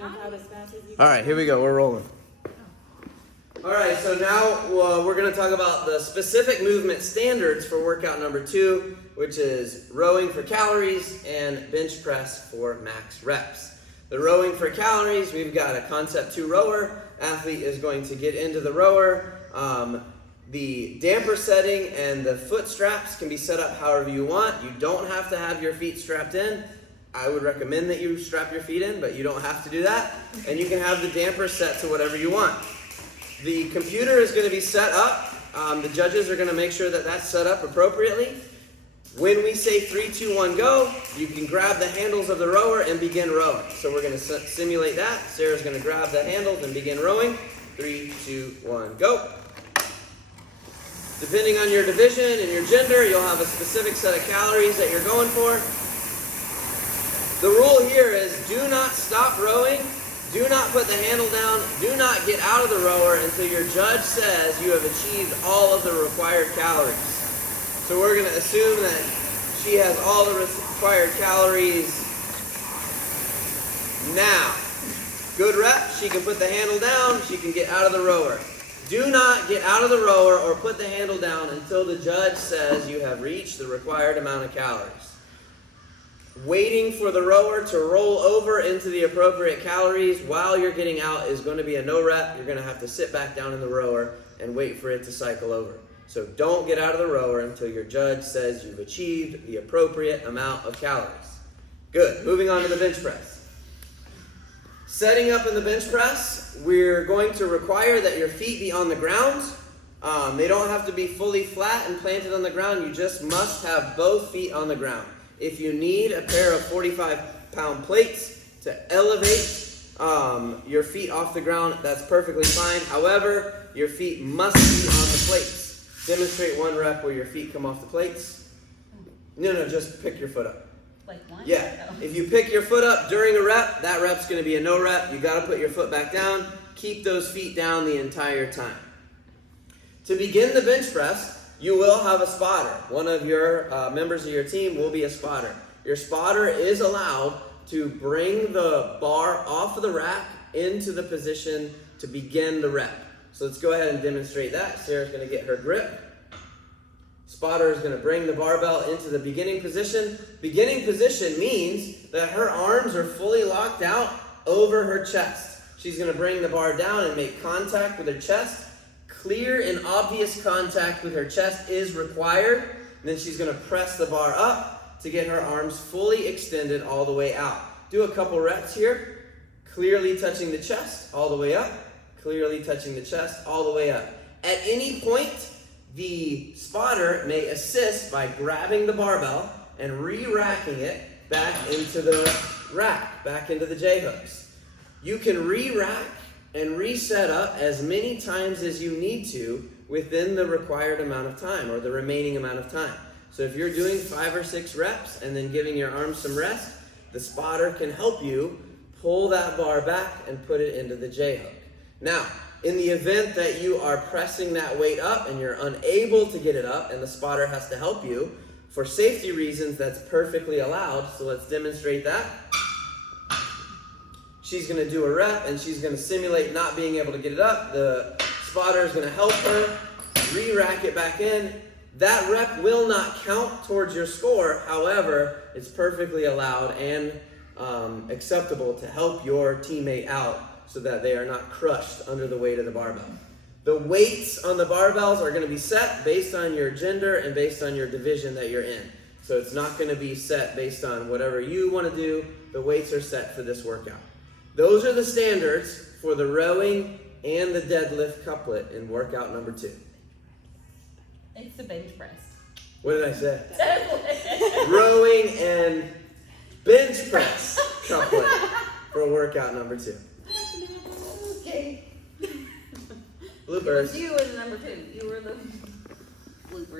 All right, here we go. We're rolling. All right, so now we're going to talk about the specific movement standards for workout number 2, which is rowing for calories and bench press for max reps. The rowing for calories, we've got a concept 2 rower. Athlete is going to get into the rower. The damper setting and the foot straps can be set up however you want. You don't have to have your feet strapped in. I would recommend that you strap your feet in, but you don't have to do that. And you can have the damper set to whatever you want. The computer is going to be set up. The judges are going to make sure that that's set up appropriately. When we say 3, 2, 1, go, you can grab the handles of the rower and begin rowing. So we're going to simulate that. Sarah's going to grab the handles and begin rowing. 3, 2, 1, go. Depending on your division and your gender, you'll have a specific set of calories that you're going for. The rule here is do not stop rowing. Do not put the handle down. Do not get out of the rower until your judge says you have achieved all of the required calories. So we're going to assume that she has all the required calories now. Good rep. She can put the handle down. She can get out of the rower. Do not get out of the rower or put the handle down until the judge says you have reached the required amount of calories. Waiting for the rower to roll over into the appropriate calories while you're getting out is going to be a no rep. You're going to have to sit back down in the rower and wait for it to cycle over. So don't get out of the rower until your judge says you've achieved the appropriate amount of calories. Good. Moving on to the bench press. Setting up in the bench press, we're going to require that your feet be on the ground. They don't have to be fully flat and planted on the ground. You just must have both feet on the ground. If you need a pair of 45-pound plates to elevate your feet off the ground, that's perfectly fine. However, your feet must be on the plates. Demonstrate one rep where your feet come off the plates. No, just pick your foot up. Like one? Yeah. If you pick your foot up during a rep, that rep's going to be a no rep. You got to put your foot back down. Keep those feet down the entire time. To begin the bench press, you will have a spotter. One of your members of your team will be a spotter. Your spotter is allowed to bring the bar off of the rack into the position to begin the rep. So let's go ahead and demonstrate that. Sarah's going to get her grip. Spotter is going to bring the barbell into the beginning position. Beginning position means that her arms are fully locked out over her chest. She's going to bring the bar down and make contact with her chest. Clear and obvious contact with her chest is required. And then she's going to press the bar up to get her arms fully extended all the way out. Do a couple reps here. Clearly touching the chest all the way up. Clearly touching the chest all the way up. At any point, the spotter may assist by grabbing the barbell and re-racking it back into the rack, back into the J-hooks. You can re-rack and reset up as many times as you need to within the required amount of time or the remaining amount of time. So if you're doing 5 or 6 reps and then giving your arms some rest, the spotter can help you pull that bar back and put it into the J-hook. Now, in the event that you are pressing that weight up and you're unable to get it up and the spotter has to help you, for safety reasons, that's perfectly allowed. So let's demonstrate that. She's going to do a rep and she's going to simulate not being able to get it up. The spotter is going to help her re-rack it back in. That rep will not count towards your score. However, it's perfectly allowed and acceptable to help your teammate out so that they are not crushed under the weight of the barbell. The weights on the barbells are going to be set based on your gender and based on your division that you're in. So it's not going to be set based on whatever you want to do. The weights are set for this workout. Those are the standards for the rowing and the deadlift couplet in workout number 2. It's the bench press. What did I say? Rowing and bench press couplet for workout number 2. Okay. Bloopers. You were the number 2. You were the blooper.